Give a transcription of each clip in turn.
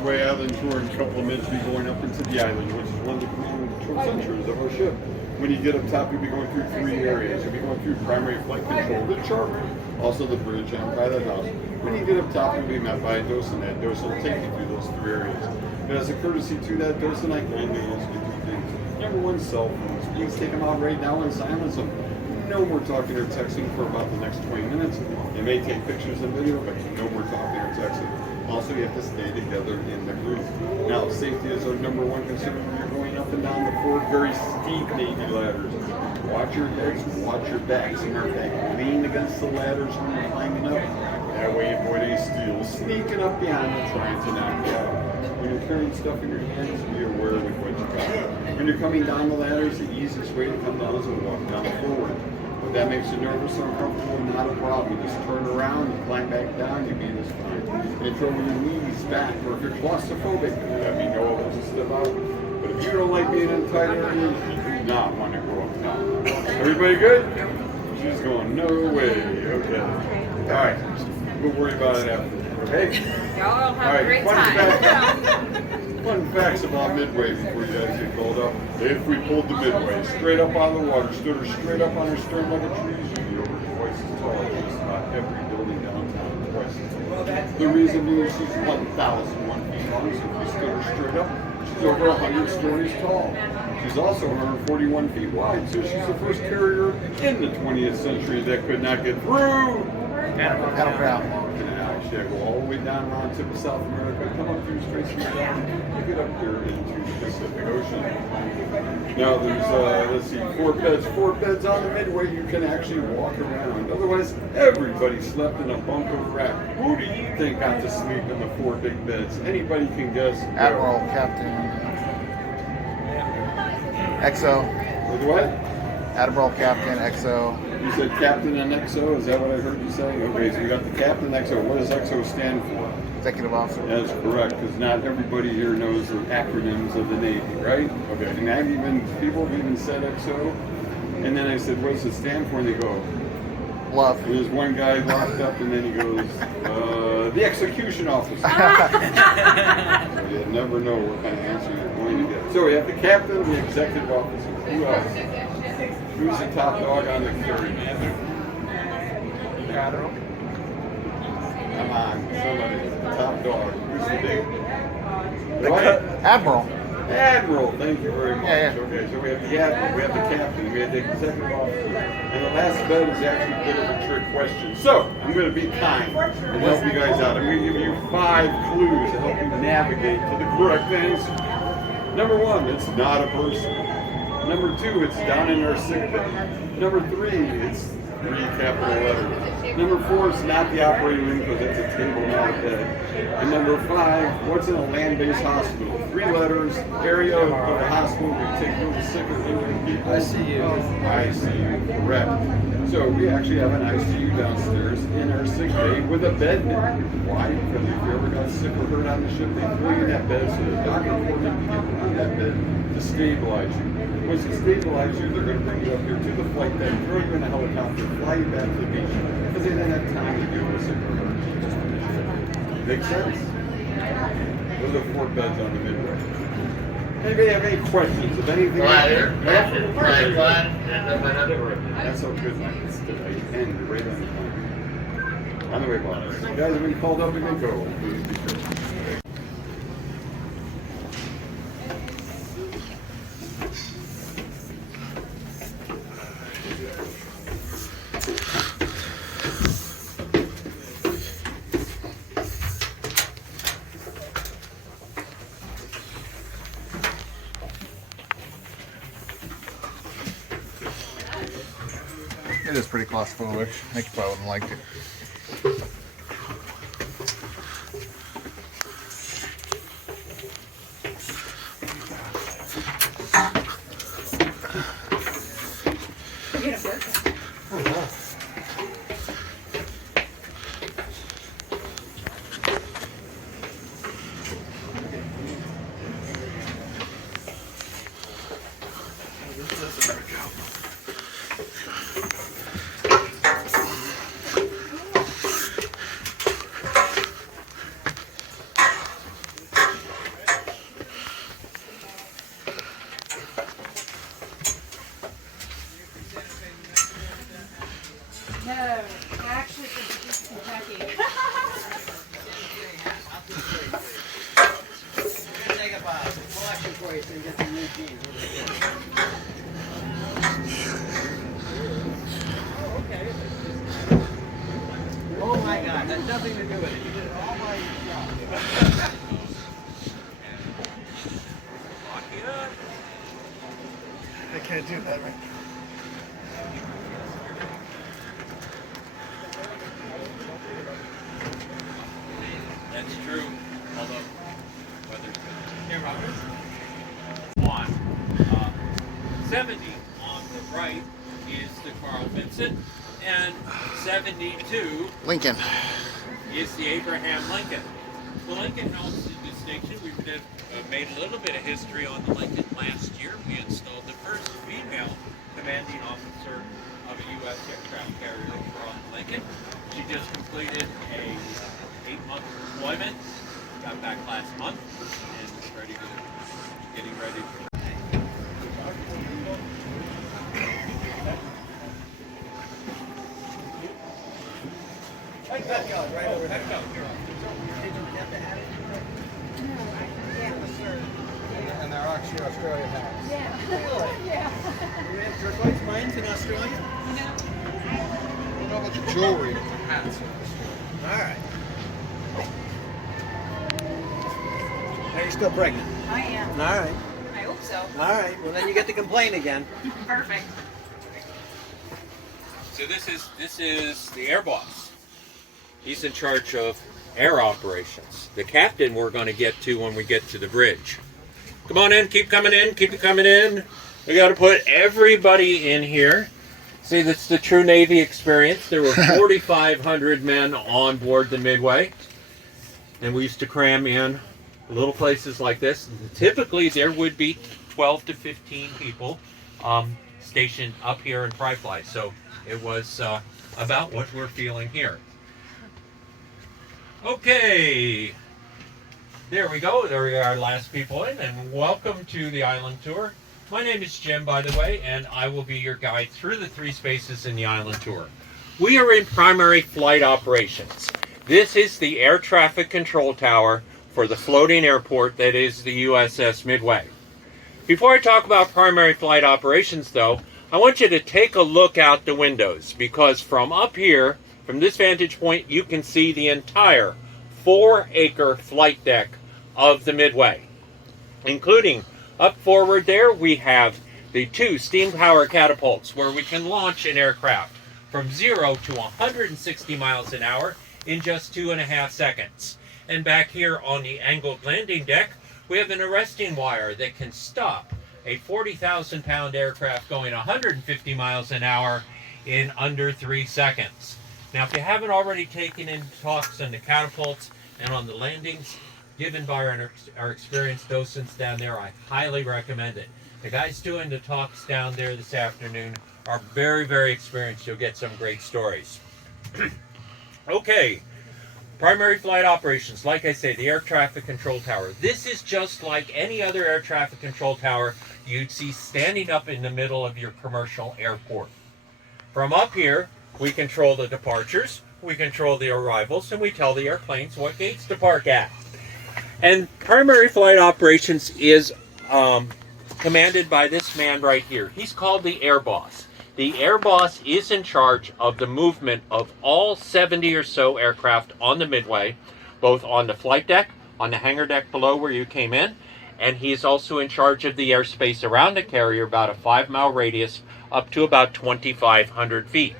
Midway Island tour and complimentary going up into the island, which is one of the command and control centers of our ship. When you get up top, you'll be going through 3 areas. You'll be going through primary flight control, the chart room, also the bridge and pilot house. When you get up top, you'll be met by a docent. That docent will take you through those 3 areas. And as a courtesy to that docent, I can ask you 2 things. Number 1, cell phones. Please take them out right now and silence them. No more talking or texting for about the next 20 minutes. You may take pictures and video, but no more talking or texting. Also, you have to stay together in the group. Now, safety is our number 1 concern when you're going up and down the 4 very steep Navy ladders. Watch your heads, watch your backs. And in fact, lean against the ladders when you're climbing up. That way, you avoid any steals sneaking up behind you, trying to knock you out. When you're carrying stuff in your hands, be aware of what you got. When you're coming down the ladders, the easiest way to come down is to walk down forward. If that makes you nervous or uncomfortable, not a problem. You just turn around, you climb back down, you'll be just fine. And throw your knees back, or if you're claustrophobic, let me know if it's a step out. But if you don't like being in tight areas, you do not want to go up top. Everybody good? She's going, no way. Okay. All right. We'll worry about it after. Okay? Y'all have a great time. Fun facts about Midway before you guys get called up. If we pulled the Midway straight up out of the water, stood her straight up on her stern like a tree, she'd be over twice as tall as just about every building downtown, twice as tall. The reason being she's 1,001 feet long, so if we stood her straight up, she's over 100 stories tall. She's also 141 feet wide, so she's the first carrier in the 20th century that could not get through. Cattle Crown. Actually, I go all the way down around tip of South America, come up through straight through down, and get up there into the Pacific Ocean. Now there's, let's see, 4 beds on the Midway. You can actually walk around. Otherwise, everybody slept in a bunk or rack. Who do you think got to sleep in the 4 big beds? Anybody can guess. Admiral, Captain, XO. With what? Admiral, Captain, XO. You said Captain and XO? Is that what I heard you say? Okay, so we got the Captain XO. What does XO stand for? Executive Officer. That's correct, because not everybody here knows the acronyms of the Navy, right? Okay, and people have even said XO, and then I said, what does it stand for? And they go, Love. And there's one guy locked up, and then he goes, the execution officer. So you never know what kind of answer you're going to get. So we have the captain, the executive officer. Who else? Who's the top dog on the carry? Admiral. Come on, somebody. Top dog. Who's the big? What? Admiral. Admiral, thank you very much. Yeah. Okay, so we have the admiral, we have the captain, we have the executive officer, and the last bed is actually a bit of a trick question. So, I'm going to be kind and help you guys out. I'm going to give you 5 clues to help you navigate to the correct answer. Number 1, it's not a person. Number 2, it's down in our sick bay. Number 3, it's 3 capital letters. Number 4, it's not the operating room because it's a table, not a bed. And number 5, what's in a land-based hospital? 3 letters, area of the hospital where you take really sick or injured people. ICU. ICU, correct. So we actually have an ICU downstairs in our sick bay with a bed in it. Why? Because if you ever got sick or hurt on the ship, they throw you in that bed so the doctor will put people on that bed to stabilize you. Once they stabilize you, they're going to bring you up here to the flight deck, throw you in a helicopter, fly you back to the beach, because they didn't have time to do a sick or hurt. Makes sense? Those are 4 beds on the Midway. Anybody have any questions of anything? That's so good. I end right on the time. On the way, boss. You guys have been called up and then go. Please be sure. It is pretty claustrophobic. I think you probably wouldn't like it. way so you get some new jeans. Oh, okay. Oh my God, that's nothing to do with it. You did it all by yourself. I can't do that, man. That's true, although weather's good. Here, Robert. 70 on the right is the Carl Vinson, and 72 Lincoln. is the Abraham Lincoln. The Lincoln helps the distinction. We made a little bit of history on the Lincoln last year. We installed the first female commanding officer of a U.S. aircraft carrier on the Lincoln. She just completed a 8-month deployment, got back last month, and is getting ready for That goes right over there. And they're actually Australian hats. Yeah. We have turquoise mines in Australia? I don't know about the jewelry, but the hats are All right. Are you still pregnant? I am. All right. I hope so. All right. Well, then you get to complain again. Perfect. So this is the air boss. He's in charge of air operations. The captain we're going to get to when we get to the bridge. Come on in, keep coming in, keep it coming in. We got to put everybody in here. See, that's the true Navy experience. There were 4,500 men on board the Midway, and we used to cram in little places like this. Typically, there would be 12 to 15 people stationed up here in Fly. So it was about what we're feeling here. Okay, there we go. There we are, our last people in, and welcome to the island tour. My name is Jim, by the way, and I will be your guide through the 3 spaces in the island tour. We are in primary flight operations. This is the air traffic control tower for the floating airport that is the USS Midway. Before I talk about primary flight operations, though, I want you to take a look out the windows, because from up here, from this vantage point, you can see the entire 4-acre flight deck of the Midway. Including up forward there, we have the 2 steam power catapults where we can launch an aircraft from 0 to 160 miles an hour in just 2.5 seconds. And back here on the angled landing deck, we have an arresting wire that can stop a 40,000-pound aircraft going 150 miles an hour in under 3 seconds. Now, if you haven't already taken in talks on the catapults and on the landings given by our experienced docents down there, I highly recommend it. The guys doing the talks down there this afternoon are very, very experienced. You'll get some great stories. Okay, primary flight operations. Like I say, the air traffic control tower. This is just like any other air traffic control tower you'd see standing up in the middle of your commercial airport. From up here, we control the departures, we control the arrivals, and we tell the airplanes what gates to park at. And primary flight operations is commanded by this man right here. He's called the air boss. The air boss is in charge of the movement of all 70 or so aircraft on the Midway, both on the flight deck, on the hangar deck below where you came in, and he's also in charge of the airspace around the carrier, about a 5-mile radius, up to about 2,500 feet.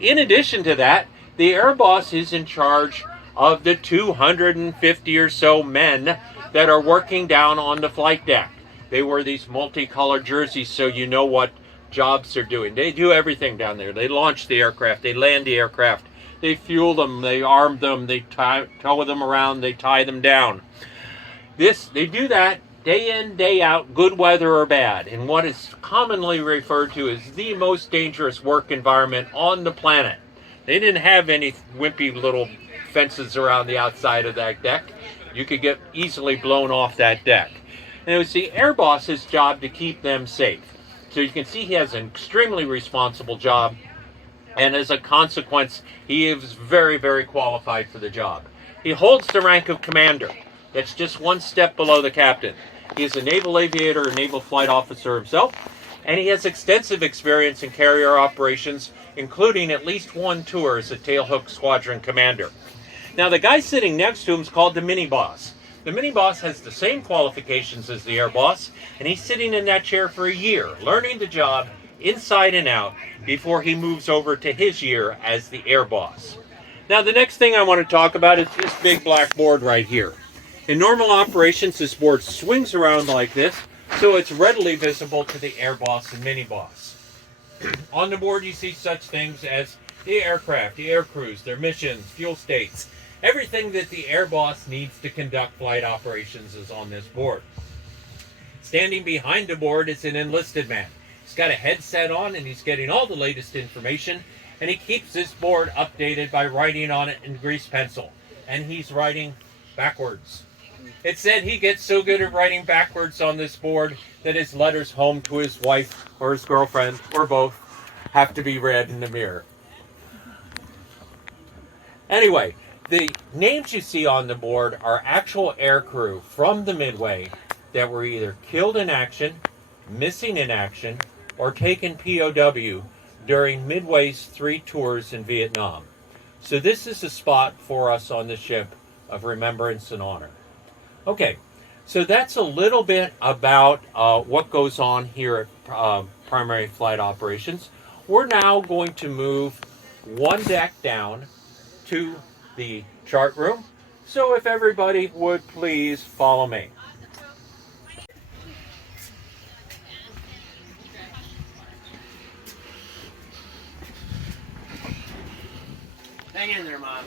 In addition to that, the air boss is in charge of the 250 or so men that are working down on the flight deck. They wear these multicolored jerseys so you know what jobs they're doing. They do everything down there. They launch the aircraft, they land the aircraft, they fuel them, they arm them, they tow them around, they tie them down. They do that day in, day out, good weather or bad, in what is commonly referred to as the most dangerous work environment on the planet. They didn't have any wimpy little fences around the outside of that deck. You could get easily blown off that deck. And it was the air boss's job to keep them safe. So you can see he has an extremely responsible job, and as a consequence, he is very, very qualified for the job. He holds the rank of commander. That's just one step below the captain. He is a naval aviator and naval flight officer himself, and he has extensive experience in carrier operations, including at least one tour as a tailhook squadron commander. Now, the guy sitting next to him is called the mini boss. The mini boss has the same qualifications as the air boss, and he's sitting in that chair for a year, learning the job inside and out before he moves over to his year as the air boss. Now, the next thing I want to talk about is this big black board right here. In normal operations, this board swings around like this, so it's readily visible to the air boss and mini boss. On the board, you see such things as the aircraft, the air crews, their missions, fuel states. Everything that the air boss needs to conduct flight operations is on this board. Standing behind the board is an enlisted man. He's got a headset on and he's getting all the latest information, and he keeps this board updated by writing on it in grease pencil. And he's writing backwards. It said he gets so good at writing backwards on this board that his letters home to his wife or his girlfriend or both have to be read in the mirror. Anyway, the names you see on the board are actual air crew from the Midway that were either killed in action, missing in action, or taken POW during Midway's 3 tours in Vietnam. So this is a spot for us on the ship of remembrance and honor. Okay, so that's a little bit about what goes on here at Primary Flight Operations. We're now going to move one deck down to the chart room. So if everybody would please follow me. Hang in there, Mom.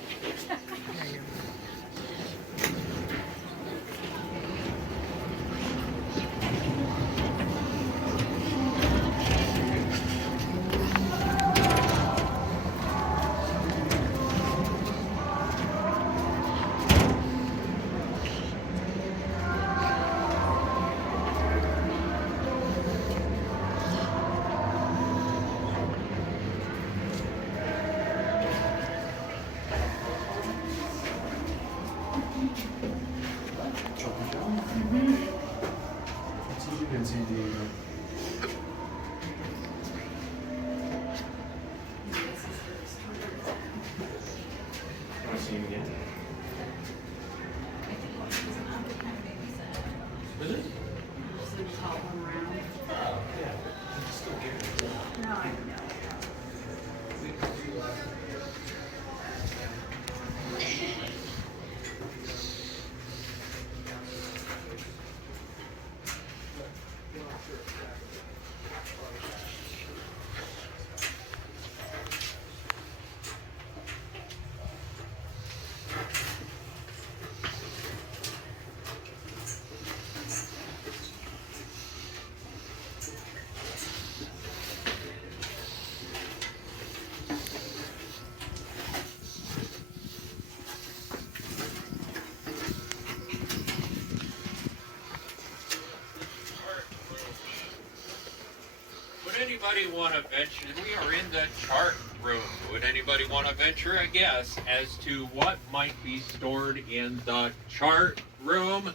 Anybody want to venture? We are in the chart room. Would anybody want to venture a guess as to what might be stored in the chart room?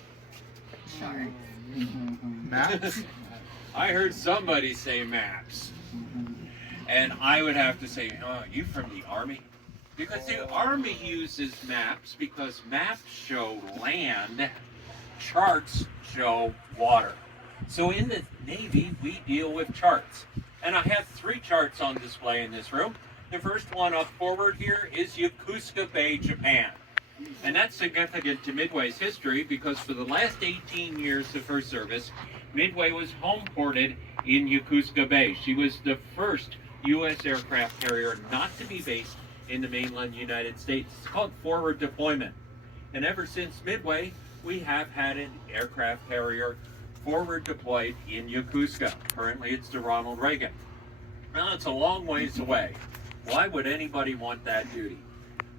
Sure. Maps? I heard somebody say maps. And I would have to say, oh, you from the Army? Because the Army uses maps because maps show land, charts show water. So in the Navy, we deal with charts. And I have 3 charts on display in this room. The first one up forward here is Yokosuka Bay, Japan. And that's significant to Midway's history because for the last 18 years of her service, Midway was home ported in Yokosuka Bay. She was the first U.S. aircraft carrier not to be based in the mainland United States. It's called forward deployment. And ever since Midway, we have had an aircraft carrier forward deployed in Yokosuka. Currently, it's the Ronald Reagan. Well, it's a long ways away. Why would anybody want that duty?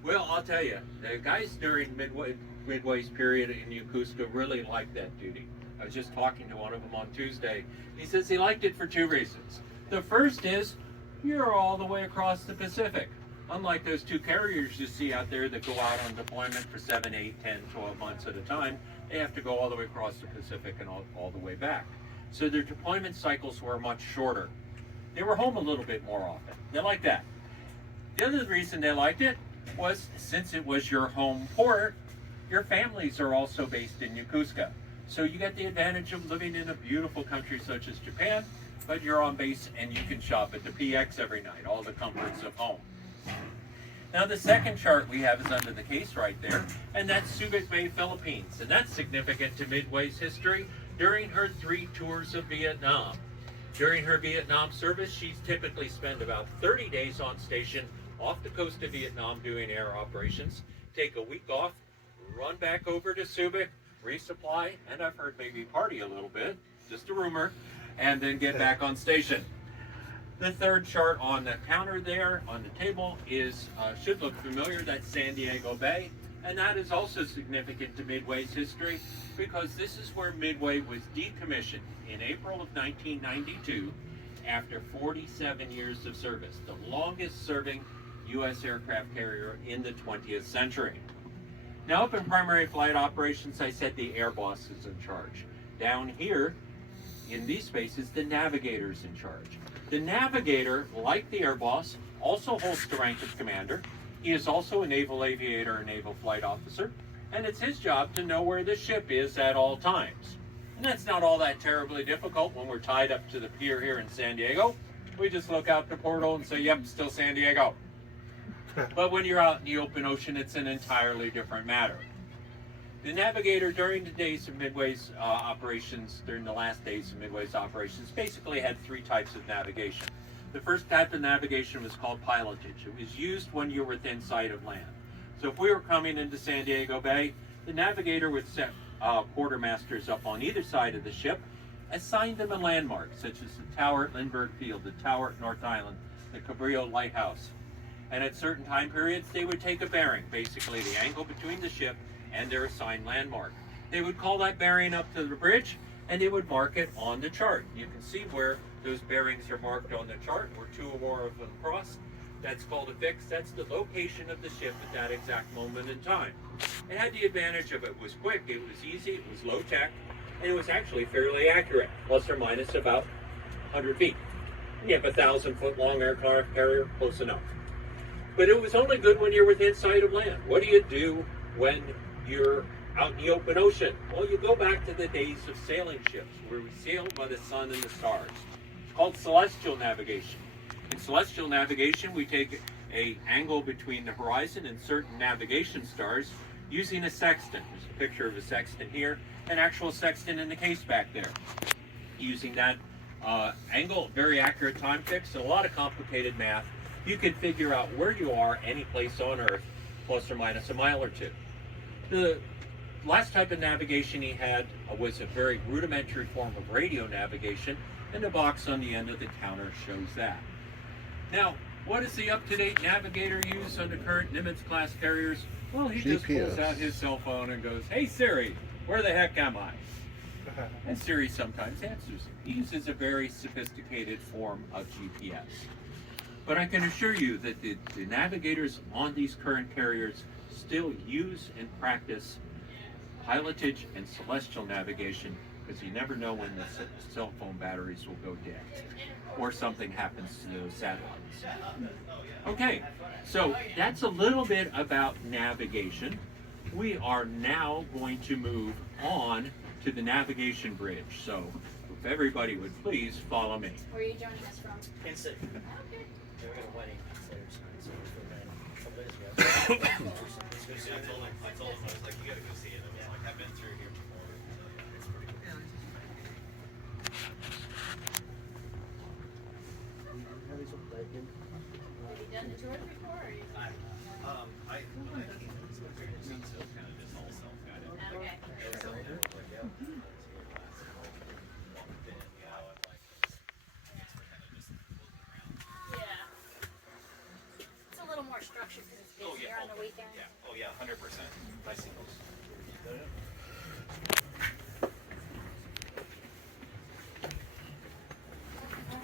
Well, I'll tell you, the guys during Midway's period in Yokosuka really liked that duty. I was just talking to one of them on Tuesday. He says he liked it for 2 reasons. The first is, you're all the way across the Pacific. Unlike those two carriers you see out there that go out on deployment for 7, 8, 10, 12 months at a time, they have to go all the way across the Pacific and all the way back. So their deployment cycles were much shorter. They were home a little bit more often. They liked that. The other reason they liked it was since it was your home port, your families are also based in Yokosuka. So you get the advantage of living in a beautiful country such as Japan, but you're on base and you can shop at the PX every night, all the comforts of home. Now the second chart we have is under the case right there, and that's Subic Bay, Philippines. And that's significant to Midway's history during her 3 tours of Vietnam. During her Vietnam service, she's typically spent about 30 days on station off the coast of Vietnam doing air operations, take a week off, run back over to Subic, resupply, and I've heard maybe party a little bit, just a rumor, and then get back on station. The third chart on the counter there on the table is, should look familiar, that's San Diego Bay. And that is also significant to Midway's history because this is where Midway was decommissioned in April of 1992 after 47 years of service, the longest serving U.S. aircraft carrier in the 20th century. Now up in primary flight operations, I said the air boss is in charge. Down here in these spaces, the navigator is in charge. The navigator, like the air boss, also holds the rank of commander. He is also a naval aviator or naval flight officer, and it's his job to know where the ship is at all times. And that's not all that terribly difficult when we're tied up to the pier here in San Diego. We just look out the portal and say, yep, still San Diego. But when you're out in the open ocean, it's an entirely different matter. The navigator during the days of Midway's operations, during the last days of Midway's operations, basically had 3 types of navigation. The first type of navigation was called pilotage. It was used when you were within sight of land. So if we were coming into San Diego Bay, the navigator would set quartermasters up on either side of the ship, assign them a landmark, such as the tower at Lindbergh Field, the tower at North Island, the Cabrillo Lighthouse. And at certain time periods, they would take a bearing, basically the angle between the ship and their assigned landmark. They would call that bearing up to the bridge, and they would mark it on the chart. You can see where those bearings are marked on the chart, where 2 or more of them cross. That's called a fix. That's the location of the ship at that exact moment in time. It had the advantage of it was quick, it was easy, it was low tech, and it was actually fairly accurate, plus or minus about 100 feet. You have a 1,000-foot long aircraft carrier, close enough. But it was only good when you're within sight of land. What do you do when you're out in the open ocean? Well, you go back to the days of sailing ships, where we sailed by the sun and the stars. It's called celestial navigation. In celestial navigation, we take an angle between the horizon and certain navigation stars using a sextant. There's a picture of a sextant here, an actual sextant in the case back there. Using that angle, very accurate time fix, and a lot of complicated math, you can figure out where you are any place on Earth, plus or minus a mile or 2. The last type of navigation he had was a very rudimentary form of radio navigation, and the box on the end of the counter shows that. Now, what does the up-to-date navigator use on the current Nimitz-class carriers? Well, he just pulls out his cell phone and goes, "Hey Siri, where the heck am I?" And Siri sometimes answers. He uses a very sophisticated form of GPS. But I can assure you that the navigators on these current carriers still use and practice pilotage and celestial navigation, because you never know when the cell phone batteries will go dead or something happens to those satellites. Okay, so that's a little bit about navigation. We are now going to move on to the navigation bridge. So if everybody would please follow me. Where are you joining us from? Kansas City. Okay. Yeah, we got a wedding later, so a couple days ago. I told him, I was like, you gotta go see it. I was like, I've been through here before. It's pretty cool. Have you done the tour before? Or you... I came in so it's kind of just all self-guided. Okay. So, like, yeah, walked in, you know, and like, we're kind of just looking around. Yeah. It's a little more structured because it's busier on the weekend. Yeah, oh yeah, 100%. Bicycles.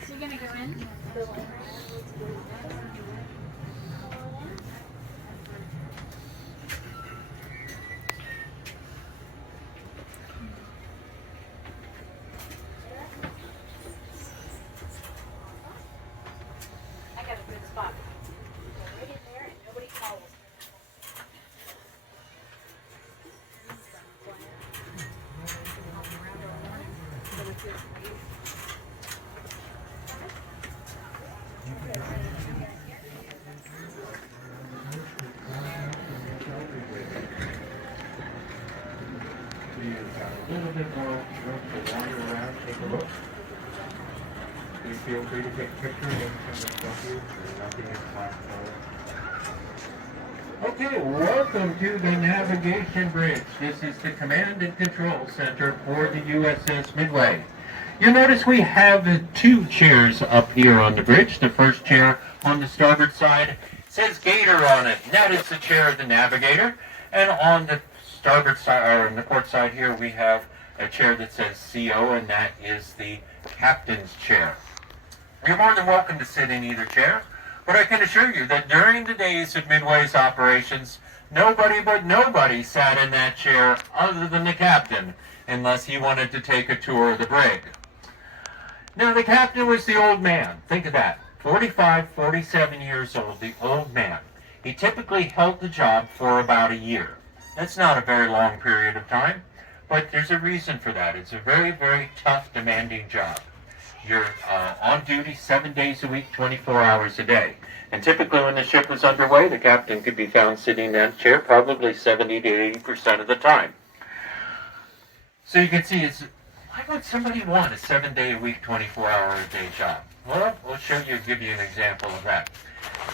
So you're gonna go in? A little bit more room to wander around, take a look. Please feel free to take a picture of anything that's you. There's nothing in black color. Okay, welcome to the navigation bridge. This is the command and control center for the USS Midway. You'll notice we have two chairs up here on the bridge. The first chair on the starboard side says Gator on it. That is the chair of the navigator. And on the starboard side, or on the port side here, we have a chair that says CO, and that is the captain's chair. You're more than welcome to sit in either chair, but I can assure you that during the days of Midway's operations, nobody but nobody sat in that chair other than the captain, unless he wanted to take a tour of the brig. Now, the captain was the old man. Think of that. 45, 47 years old, the old man. He typically held the job for about a year. That's not a very long period of time, but there's a reason for that. It's a very, very tough, demanding job. You're on duty 7 days a week, 24 hours a day. And typically when the ship was underway, the captain could be found sitting in that chair probably 70 to 80% of the time. So you can see, why would somebody want a 7-day-a-week, 24-hour-a-day job? Well, we'll give you an example of that.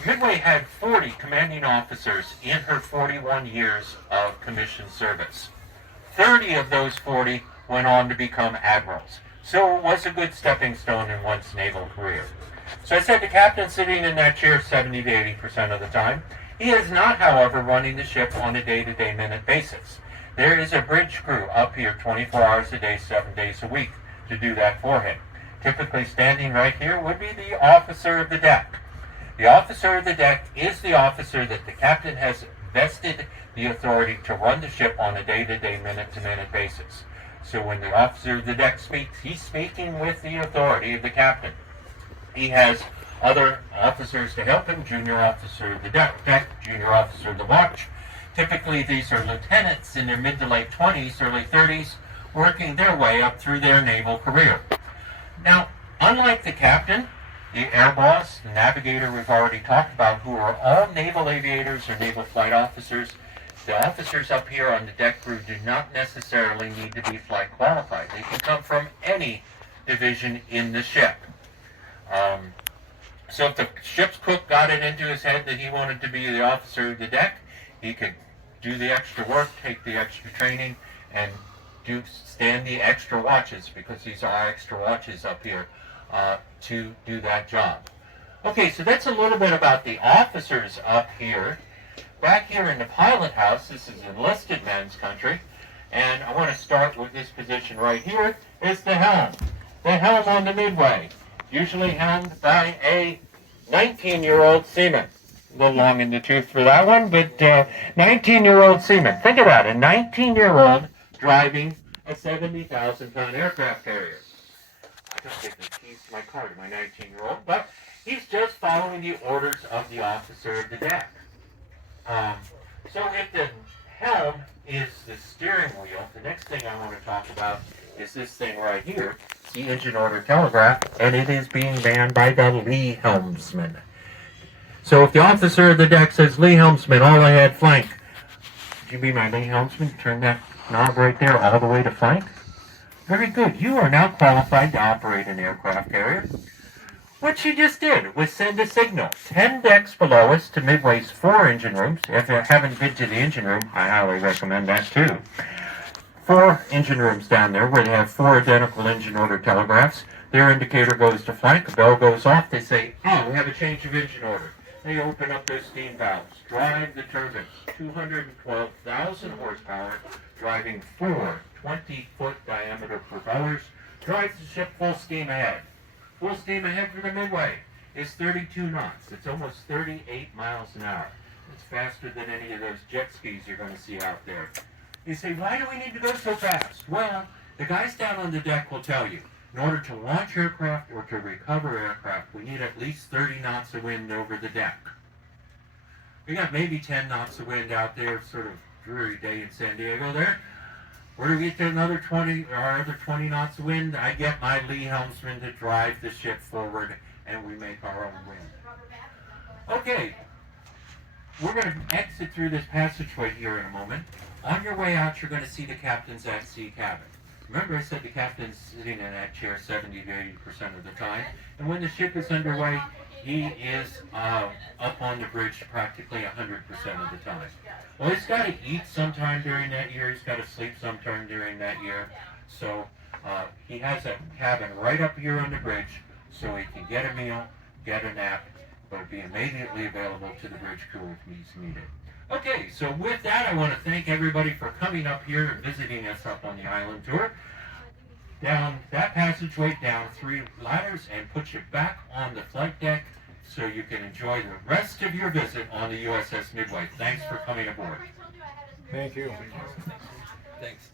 Midway had 40 commanding officers in her 41 years of commissioned service. 30 of those 40 went on to become admirals. So it was a good stepping stone in one's naval career. So I said the captain sitting in that chair 70 to 80% of the time. He is not, however, running the ship on a day-to-day minute basis. There is a bridge crew up here 24 hours a day, 7 days a week to do that for him. Typically standing right here would be the officer of the deck. The officer of the deck is the officer that the captain has vested the authority to run the ship on a day-to-day, minute-to-minute basis. So when the officer of the deck speaks, he's speaking with the authority of the captain. He has other officers to help him, junior officer of the deck, junior officer of the watch. Typically, these are lieutenants in their mid to late 20s, early 30s, working their way up through their naval career. Now, unlike the captain, the air boss, the navigator we've already talked about, who are all naval aviators or naval flight officers, the officers up here on the deck crew do not necessarily need to be flight qualified. They can come from any division in the ship. So if the ship's cook got it into his head that he wanted to be the officer of the deck, he could do the extra work, take the extra training, and stand the extra watches, because these are extra watches up here, to do that job. Okay, so that's a little bit about the officers up here. Back here in the pilot house, this is enlisted men's country, and I want to start with this position right here, is the helm. The helm on the Midway, usually helmed by a 19-year-old seaman. A little long in the tooth for that one, but 19-year-old seaman. Think about it, a 19-year-old driving a 70,000-ton aircraft carrier. I don't give the keys to my car to my 19-year-old, but he's just following the orders of the officer of the deck. So if the helm is the steering wheel, the next thing I want to talk about is this thing right here. It's the engine order telegraph, and it is being manned by the lee helmsman. So if the officer of the deck says, "Lee helmsman, all ahead flank," would you be my lee helmsman? Turn that knob right there all the way to flank. Very good. You are now qualified to operate an aircraft carrier. What you just did was send a signal 10 decks below us to Midway's 4 engine rooms. If you haven't been to the engine room, I highly recommend that too. 4 engine rooms down there where they have 4 identical engine order telegraphs. Their indicator goes to flank, a bell goes off, they say, "Oh, we have a change of engine order." They open up those steam valves, drive the turbines, 212,000 horsepower, driving 4 20-foot diameter propellers, drives the ship full steam ahead. Full steam ahead for the Midway is 32 knots. It's almost 38 miles an hour. It's faster than any of those jet skis you're going to see out there. You say, why do we need to go so fast? Well, the guys down on the deck will tell you, in order to launch aircraft or to recover aircraft, we need at least 30 knots of wind over the deck. We got maybe 10 knots of wind out there, sort of dreary day in San Diego there. We're to get to another 20 or other 20 knots of wind. I get my lee helmsman to drive the ship forward, and we make our own wind. Okay, we're going to exit through this passageway here in a moment. On your way out, you're going to see the captain's at sea cabin. Remember I said the captain's sitting in that chair 70 to 80% of the time, and when the ship is underway, he is up on the bridge practically 100% of the time. Well, he's got to eat sometime during that year. He's got to sleep sometime during that year. So he has a cabin right up here on the bridge so he can get a meal, get a nap, but be immediately available to the bridge crew if he's needed. Okay, so with that, I want to thank everybody for coming up here and visiting us up on the island tour. Down that passageway, down 3 ladders, and put you back on the flight deck so you can enjoy the rest of your visit on the USS Midway. Thanks for coming aboard. Thank you. Thanks.